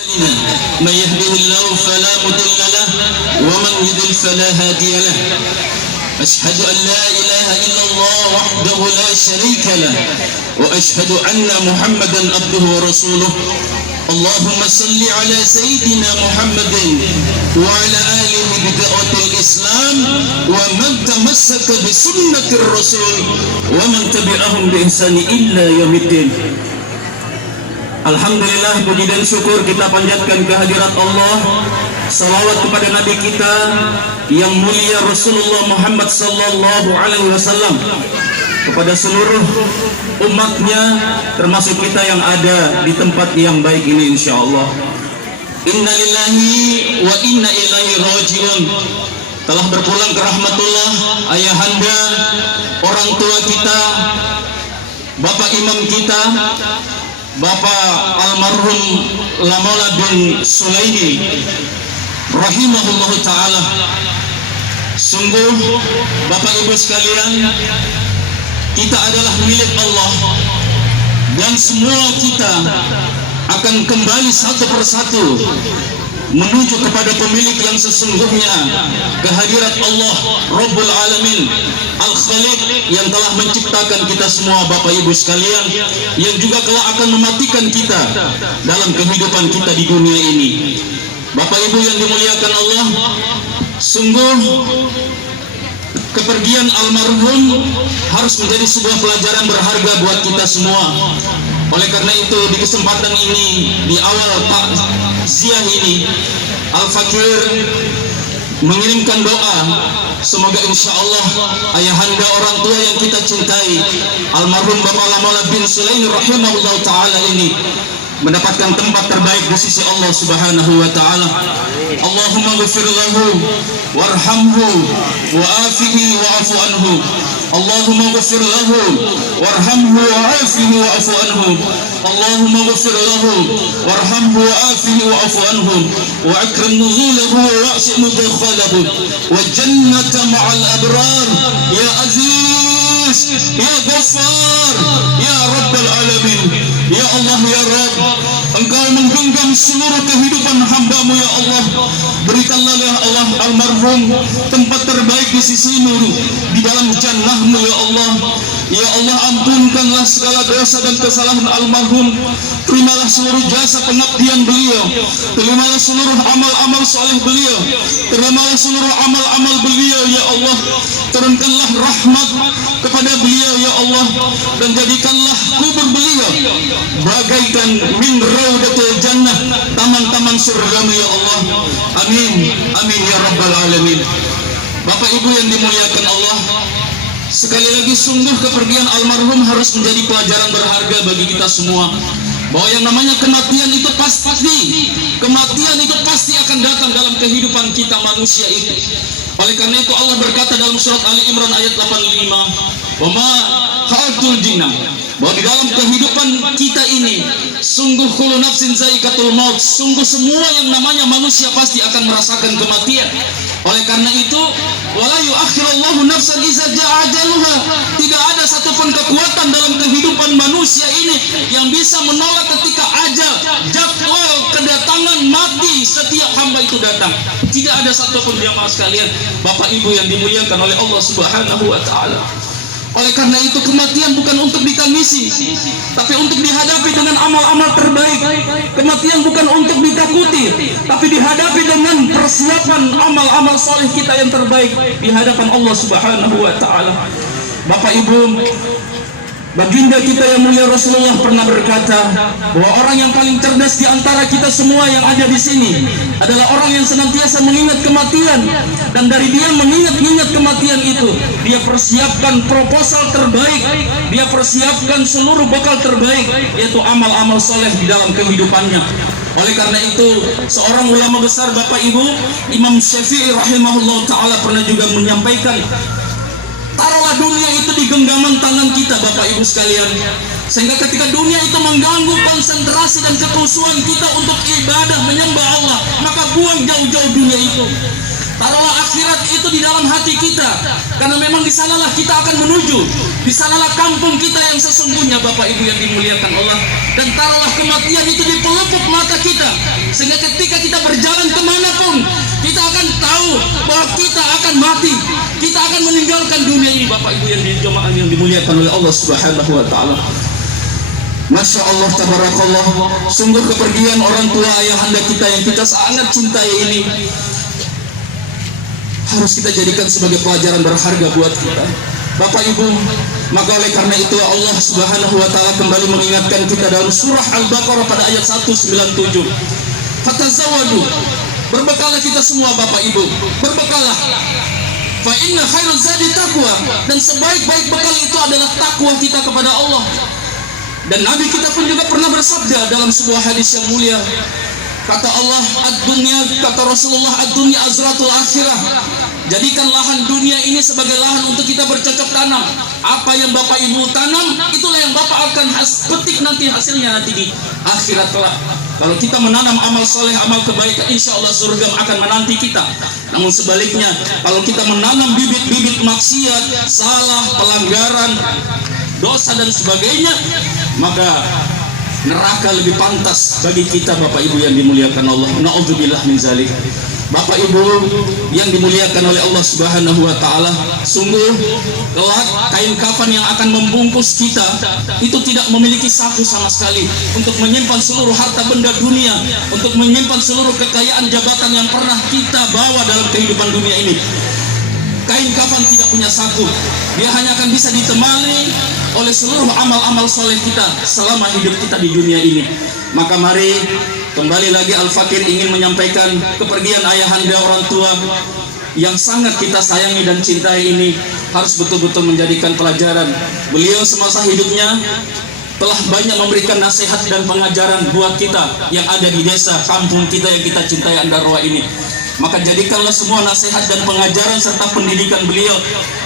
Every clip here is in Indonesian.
من يهده الله فلا مضل له ومن يضلل فلا هادي له أشهد أن لا إله إلا الله وحده لا شريك له وأشهد أن محمدا عبده ورسوله اللهم صل على سيدنا محمد وعلى آله بدعوة الإسلام ومن تمسك بسنة الرسول ومن تبعهم بإحسان إلا يوم الدين. Alhamdulillah, puji dan syukur kita panjatkan kehadirat Allah. Salawat kepada Nabi kita yang mulia Rasulullah Muhammad sallallahu alaihi wasallam, kepada seluruh umatnya termasuk kita yang ada di tempat yang baik ini insyaallah. Inna lillahi wa inna ilaihi rajiun. Telah berpulang ke rahmatullah ayahanda, orang tua kita, bapak imam kita, Bapak almarhum Lamola bin Sulaimi rahimahullah ta'ala. Sungguh Bapak Ibu sekalian, kita adalah milik Allah dan semua kita akan kembali satu persatu menuju kepada pemilik yang sesungguhnya, kehadirat Allah Rabbul Alamin Al-Khaliq yang telah menciptakan kita semua Bapak Ibu sekalian, yang juga kelak akan mematikan kita dalam kehidupan kita di dunia ini. Bapak Ibu yang dimuliakan Allah, sungguh kepergian almarhum harus menjadi sebuah pelajaran berharga buat kita semua. Oleh karena itu, di kesempatan ini, di awal takziah ini, Al-Fakir mengirimkan doa, semoga insya Allah ayahanda orang tua yang kita cintai, almarhum Bapak Lamola bin Sulaimi rahimahullah ta'ala ini mendapatkan tempat terbaik di sisi Allah subhanahu wa ta'ala. Allahumma ghafir lahu warhamhu wa'afihi wa'afu anhu. Allahumma ghafir lahu warhamhu wa'afihi wa'afu anhu. Allahumma ghafir lahu warhamhu wa'afihi wa'afu anhu wa akrim nuzulahu wa wa'si mudkhalahu wa jannata ma'al abrar ya aziz ya ghaffar ya rabbal alamin. Ya Allah ya Rabb, Engkau menggenggam seluruh kehidupan hamba-Mu ya Allah. Berikanlah ya Allah almarhum tempat terbaik di sisi-Mu di dalam jannah-Mu ya Allah. Ya Allah, ampunkanlah segala dosa dan kesalahan almarhum. Terimalah seluruh jasa pengabdian beliau. Terimalah seluruh amal-amal soleh beliau. Terimalah seluruh amal-amal beliau ya Allah. Turunkanlah rahmat kepada beliau ya Allah, dan jadikanlah kubur beliau bagaikan min raudatul jannah, taman-taman surga-Mu ya Allah. Amin, amin ya rabbal alamin. Bapak Ibu yang dimuliakan Allah, sekali lagi sungguh kepergian almarhum harus menjadi pelajaran berharga bagi kita semua, bahwa yang namanya kematian itu pasti, kematian itu pasti akan datang dalam kehidupan kita manusia itu. Oleh karena itu Allah berkata dalam surat Ali Imran ayat 85, wa ma khalaqtul jinna, bahwa di dalam kehidupan kita ini sungguh kullu nafsin zaikatul maut, sungguh semua yang namanya manusia pasti akan merasakan kematian. Oleh karena itu, wala yu'akhirullahu nafsan iza ja'a ajaluha, tidak ada satupun kekuatan dalam kehidupan manusia ini yang bisa menolak ketika ajal, jadwal kedatangan mati setiap hamba itu datang. Tidak ada satupun jamaah sekalian, Bapak Ibu yang dimuliakan oleh Allah Subhanahu wa taala. Oleh karena itu, kematian bukan untuk ditangisi, tapi untuk dihadapi dengan amal-amal terbaik. Kematian bukan untuk ditakuti, tapi dihadapi dengan persiapan amal-amal soleh kita yang terbaik di hadapan Allah Subhanahu wa ta'ala. Bapak Ibu, baginda kita yang mulia Rasulullah pernah berkata bahwa orang yang paling cerdas di antara kita semua yang ada di sini adalah orang yang senantiasa mengingat kematian, dan dari dia mengingat kematian itu, dia persiapkan proposal terbaik, dia persiapkan seluruh bekal terbaik, yaitu amal-amal soleh di dalam kehidupannya. Oleh karena itu, seorang ulama besar Bapak Ibu, Imam Syafi'i rahimahullah ta'ala pernah juga menyampaikan, taruhlah dunia itu di genggaman tangan kita Bapak Ibu sekalian, sehingga ketika dunia itu mengganggu konsentrasi dan kekhusyuan kita untuk ibadah menyembah Allah, maka buang jauh-jauh dunia itu. Taruhlah akhirat itu di dalam hati kita, karena memang di sanalah kita akan menuju. Di sanalah kampung kita yang sesungguhnya, Bapak Ibu yang dimuliakan Allah. Dan taruhlah kematian itu di pelupuk mata kita, sehingga ketika kita berjalan kemanapun, kita akan tahu bahwa kita akan mati, kita akan meninggalkan dunia ini, Bapak Ibu yang dimuliakan oleh Allah Subhanahu wa Ta'ala. Masya Allah, tabarakallah. Sungguh kepergian orang tua ayahanda kita yang kita sangat cintai ini harus kita jadikan sebagai pelajaran berharga buat kita, Bapak Ibu. Maka oleh karena itu Allah Subhanahu wa Ta'ala kembali mengingatkan kita dalam surah Al-Baqarah pada ayat 197. Fatazawwadu, berbekalah kita semua, Bapak Ibu, berbekalah. Fa inna khairuz zadi taqwa, dan sebaik-baik bekal itu adalah takwa kita kepada Allah. Dan Nabi kita pun juga pernah bersabda dalam sebuah hadis yang mulia, kata Allah, ad-dunya, kata Rasulullah, ad-dunya azratul akhirah. Jadikan lahan dunia ini sebagai lahan untuk kita bercocok tanam. Apa yang Bapak Ibu tanam, itulah yang Bapak akan petik nanti hasilnya nanti di akhirat kelak. Kalau kita menanam amal soleh, amal kebaikan, insya Allah surga akan menanti kita. Namun sebaliknya, kalau kita menanam bibit-bibit maksiat, salah, pelanggaran, dosa dan sebagainya, maka neraka lebih pantas bagi kita, Bapak Ibu yang dimuliakan Allah. Na'udzubillah min zalik. Bapak Ibu yang dimuliakan oleh Allah Subhanahu wa Ta'ala, sungguh kelak kain kafan yang akan membungkus kita itu tidak memiliki saku sama sekali untuk menyimpan seluruh harta benda dunia, untuk menyimpan seluruh kekayaan jabatan yang pernah kita bawa dalam kehidupan dunia ini. Kain kafan tidak punya saku, dia hanya akan bisa ditemani oleh seluruh amal-amal soleh kita selama hidup kita di dunia ini. Maka mari kembali lagi Al-Fakir ingin menyampaikan kepergian ayahanda orang tua yang sangat kita sayangi dan cintai ini harus betul-betul menjadikan pelajaran. Beliau semasa hidupnya telah banyak memberikan nasihat dan pengajaran buat kita yang ada di desa kampung kita yang kita cintai Andarwa ini. Maka jadikanlah semua nasihat dan pengajaran serta pendidikan beliau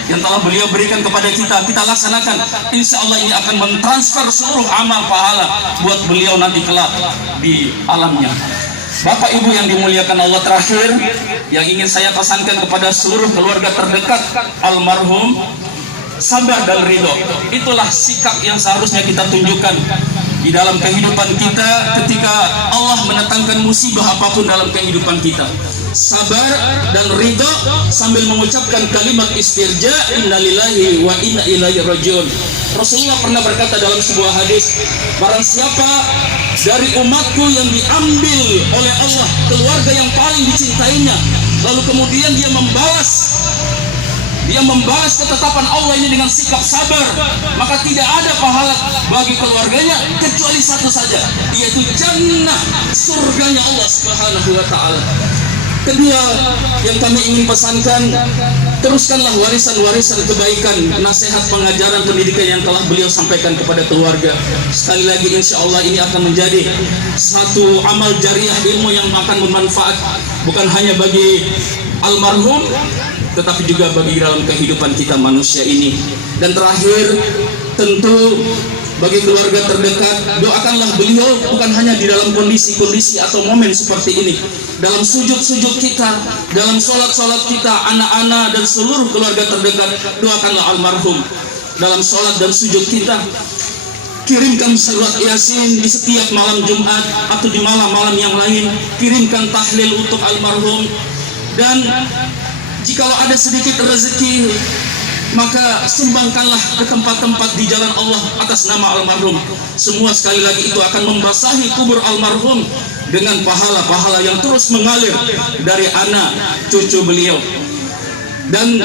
yang telah beliau berikan kepada kita, kita laksanakan. Insya Allah ini akan mentransfer seluruh amal pahala buat beliau nanti kelak di alamnya. Bapak Ibu yang dimuliakan Allah, terakhir yang ingin saya pesankan kepada seluruh keluarga terdekat almarhum, sabar dan ridho. Itulah sikap yang seharusnya kita tunjukkan di dalam kehidupan kita ketika Allah mendatangkan musibah apapun dalam kehidupan kita. Sabar dan ridho sambil mengucapkan kalimat istirja, innalillahi wa inna ilaihi rajiun. Rasulullah pernah berkata dalam sebuah hadis, barang siapa dari umatku yang diambil oleh Allah keluarga yang paling dicintainya, lalu kemudian dia membalas ketetapan Allah ini dengan sikap sabar, maka tidak ada pahala bagi keluarganya kecuali satu saja, yaitu jannah, surganya Allah Subhanahu wa Ta'ala. Kedua yang kami ingin pesankan, teruskanlah warisan-warisan kebaikan, nasihat, pengajaran, pendidikan yang telah beliau sampaikan kepada keluarga. Sekali lagi insya Allah ini akan menjadi satu amal jariah ilmu yang akan bermanfaat bukan hanya bagi almarhum, tetapi juga bagi dalam kehidupan kita manusia ini. Dan terakhir, tentu bagi keluarga terdekat, doakanlah beliau bukan hanya di dalam kondisi-kondisi atau momen seperti ini, dalam sujud-sujud kita, dalam sholat-sholat kita, anak-anak dan seluruh keluarga terdekat, doakanlah almarhum dalam sholat dan sujud kita. Kirimkan surat Yasin di setiap malam Jumat atau di malam-malam yang lain. Kirimkan tahlil untuk almarhum. Dan jikalau ada sedikit rezeki, maka sumbangkanlah ke tempat-tempat di jalan Allah atas nama almarhum. Semua sekali lagi itu akan membasahi kubur almarhum dengan pahala-pahala yang terus mengalir dari anak cucu beliau. Dan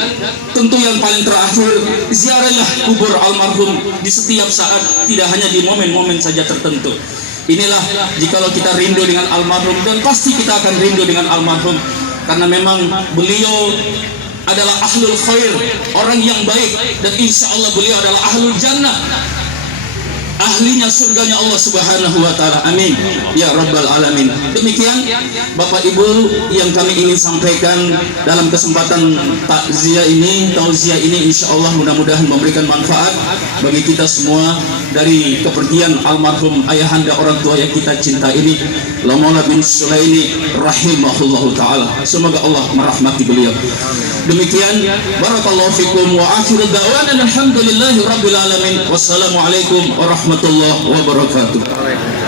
tentu yang paling terakhir, ziarahlah kubur almarhum di setiap saat, tidak hanya di momen-momen saja tertentu. Inilah jikalau kita rindu dengan almarhum, dan pasti kita akan rindu dengan almarhum, karena memang beliau adalah ahlul khair, orang yang baik, dan insya Allah beliau adalah ahlul jannah. ahlinya surganya Allah Subhanahu wa taala. Amin ya rabbal alamin. Demikian Bapak Ibu yang kami ingin sampaikan dalam kesempatan tauziah ini, insyaallah mudah-mudahan memberikan manfaat bagi kita semua dari kepergian almarhum ayahanda orang tua yang kita cinta ini, Maula bin Sulaini rahimahullahu taala. Semoga Allah merahmati beliau. Demikian, barakallahu fikum wa akhiru da'wana alhamdulillahi rabbil alamin. Wassalamualaikum warahmatullahi wabarakatuh.